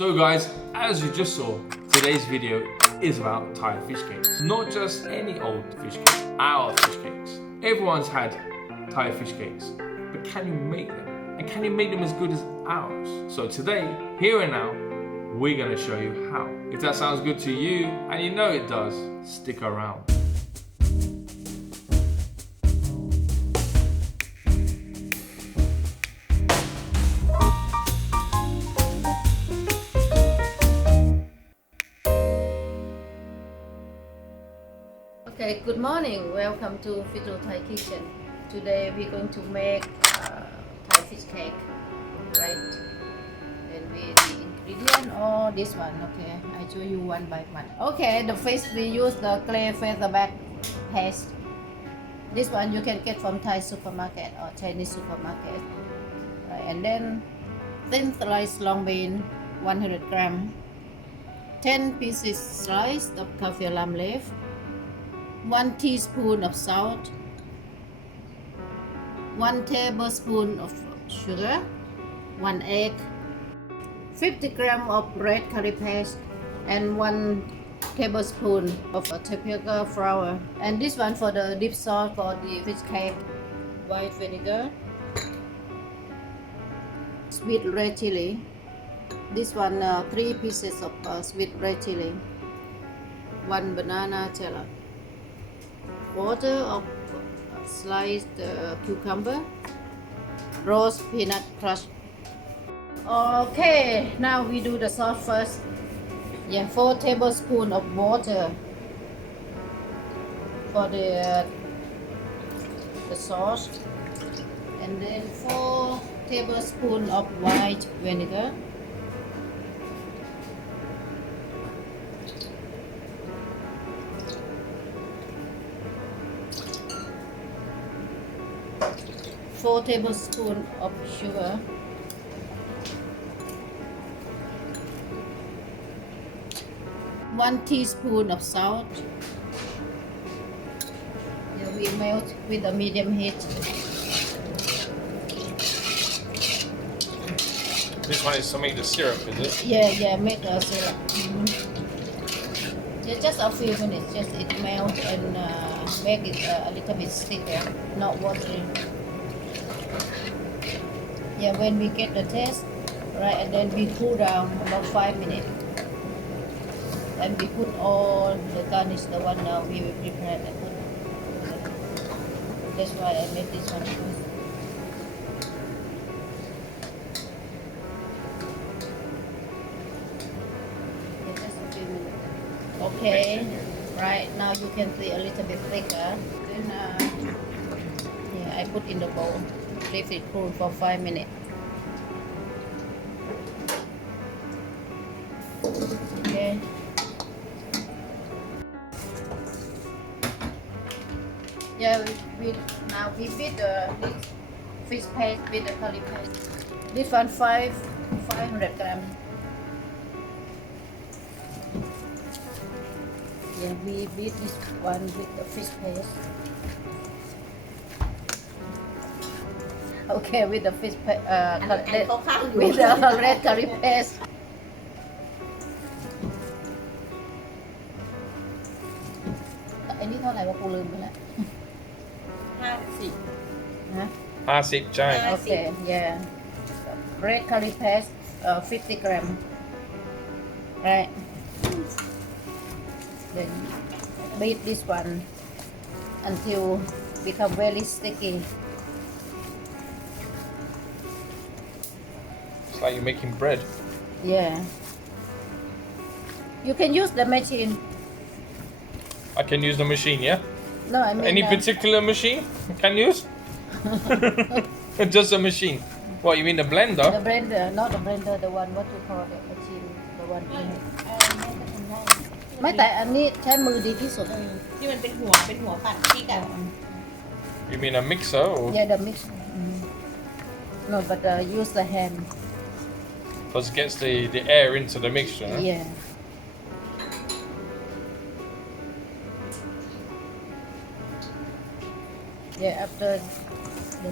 So guys, as you just saw, today's video is about Thai fish cakes. Not just any old fish cake, our fish cakes. Everyone's had Thai fish cakes, but can you make them? And can you make them as good as ours? So today, here and now, we're gonna show you how. If that sounds good to you, and you know it does, stick around. Okay, good morning. Welcome to Fitous Thai Kitchen. Today we're going to make Thai fish cake, right? And with the ingredient or this one. Okay, I show you one by one. Okay, the fish we use the clay featherback paste. This one you can get from Thai supermarket or Chinese supermarket. Right, and then thin sliced long bean, 100 gram. 10 pieces sliced of Kaffir lamb leaf. 1 teaspoon of salt, 1 tablespoon of sugar, 1 egg, 50 gram of red curry paste, and 1 tablespoon of tapioca flour. And this one for the dip sauce for the fish cake, white vinegar, sweet red chili. This one 3 pieces of sweet red chili, 1 banana shallot, water of sliced cucumber, roast peanut crush. Okay, now we do the sauce first. Yeah, 4 tablespoons of water for the sauce, and then 4 tablespoons of white vinegar. 4 tablespoons of sugar, 1 teaspoon of salt. Yeah, we melt with a medium heat. This one is to make the syrup, is it? Yeah, make a syrup. Yeah, just a few minutes, just it melt and make it a little bit thicker, not watery. Yeah, when we get the taste, right, and then we cool down about 5 minutes. And we put all the garnish, the one now we will prepare and put. That's why I made this one first. Yeah, just a few minutes. Okay, right, now you can see a little bit thicker. Then, yeah, I put in the bowl. Leave it cool for 5 minutes. Okay. Yeah, now we beat this fish paste with the curry paste. This one 500 gram. Yeah, we beat this one with the fish paste. Okay, with the fish with the red curry paste. Anhนี้เท่าไหร่วะกูลืมไปแล้ว 50 ฮะ 50 chai. Okay, yeah. Red curry paste, 50 gram. Right. Then beat this one until become very sticky. It's like you're making bread. Yeah. You can use the machine. I can use the machine, yeah? No, I mean Any particular machine you can use? Just a machine. What, you mean the blender? the blender, not the blender, the one what you call the machine, the one. ไม่แต่อันนี้ใช้มือดีที่สุด ที่มันเป็นหัวปั่นที่กัน You mean a mixer or? Yeah, the mix. No, but use the hand. Because it gets the air into the mixture. Huh? Yeah. Yeah, after the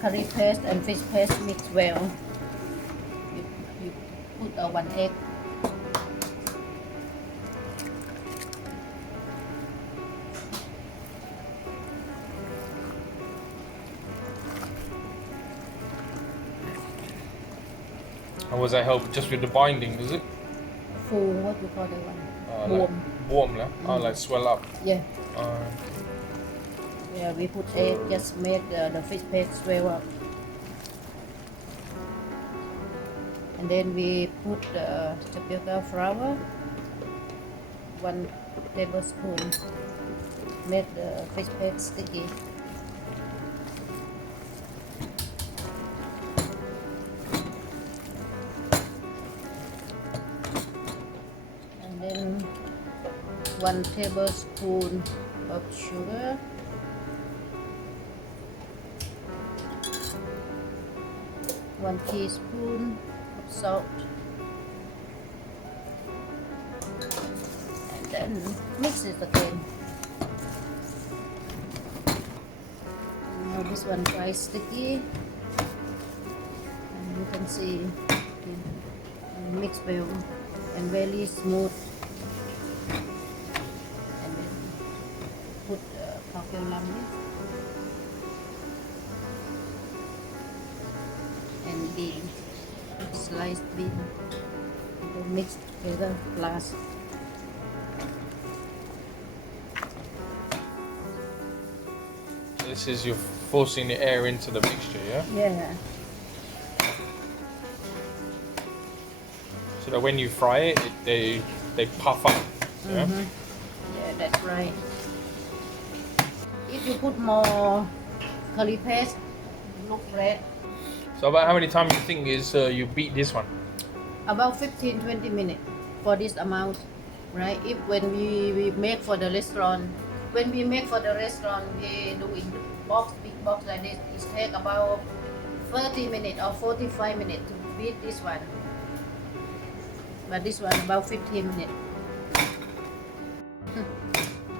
curry paste and fish paste mix well, you 1 egg. And was that help just with the binding, is it? Full, what you call that one? Like warm, yeah? Oh, like swell up. Yeah. Uh, Yeah, we put egg, just make the fish paste swell up. And then we put tapioca flour, 1 tablespoon, make the fish paste sticky. And then 1 tablespoon of sugar. 1 teaspoon of salt, and then mix it again. Now this one quite sticky, and you can see mix well and very smooth. And then put Kaffir and bean, sliced bean, and then mix together last. this is you're forcing the air into the mixture, yeah? Yeah. So that when you fry it, they puff up, yeah? Yeah, that's right. If you put more curry paste, look red. So about how many times you think is you beat this one? About 15-20 minutes for this amount, right? If when we make for the restaurant, we do in box, big box like this. It take about 30 minutes or 45 minutes to beat this one. But this one about 15 minutes.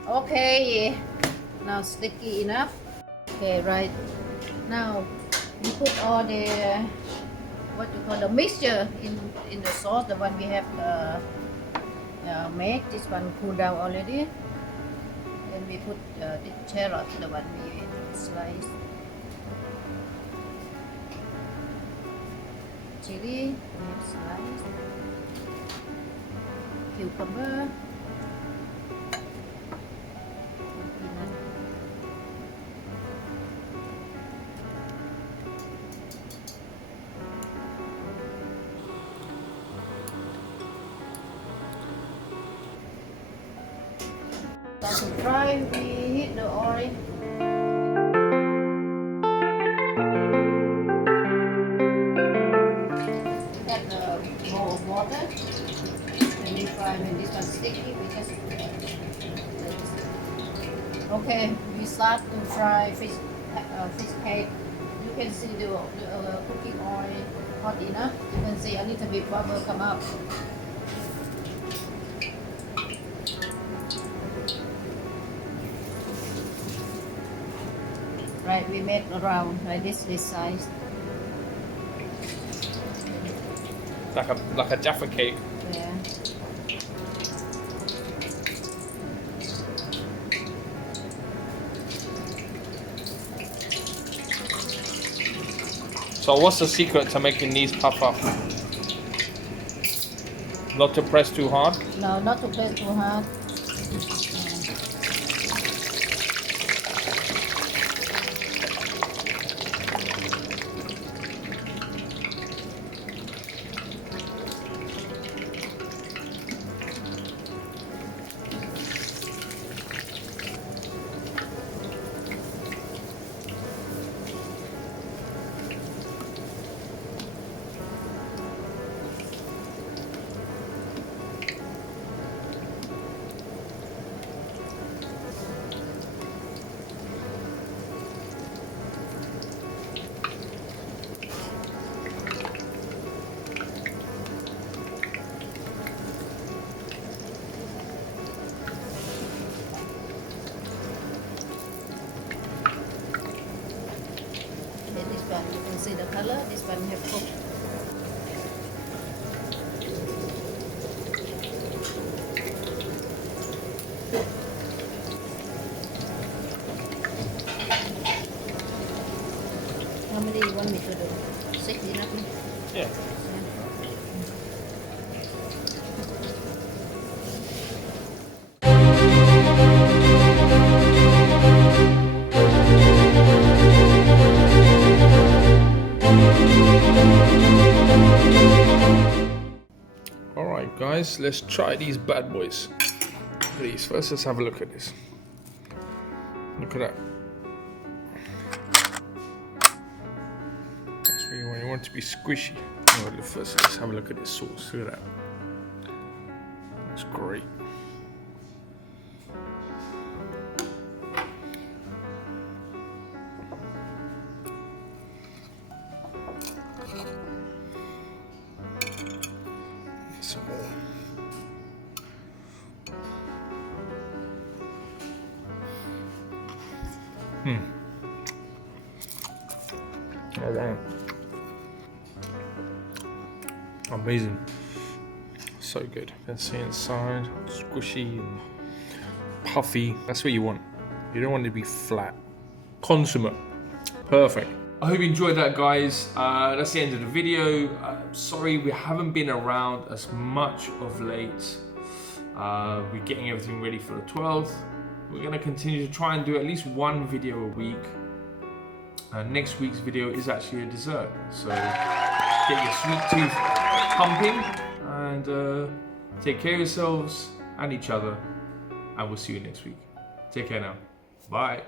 Okay, now sticky enough. Okay, right. Now we put all the what you call the mixture in the sauce, the one we have made. This one cool down already. Then we put the carrot, the one we sliced. Chili, we have sliced. Cucumber. Peanut. Start to fry, we heat the oil. Add the bowl of water. And we fry when this one's sticky, we just okay, we start to fry fish cake. You can see the cooking oil hot enough. You can see a little bit bubble come up. Right, we make around like this size. Like a Jaffa cake. Yeah. So what's the secret to making these puff up? Not to press too hard? No, not to press too hard. You can see the color. This one have cooked. How many you want me to do? 6 enough? Yeah. Alright guys, let's try these bad boys. Look at these. First let's have a look at this. Look at that. That's what you want. You want it to be squishy. Alright, first let's have a look at this sauce. Look at that. That's great. Some more. Oh wow. Amazing. So good. You can see inside, squishy and puffy. That's what you want. You don't want it to be flat. Consummate. Perfect. I hope you enjoyed that, guys. That's the end of the video. Sorry we haven't been around as much of late. We're getting everything ready for the 12th. We're going to continue to try and do at least one video a week. Next week's video is actually a dessert. So get your sweet tooth pumping and take care of yourselves and each other. And we'll see you next week. Take care now. Bye.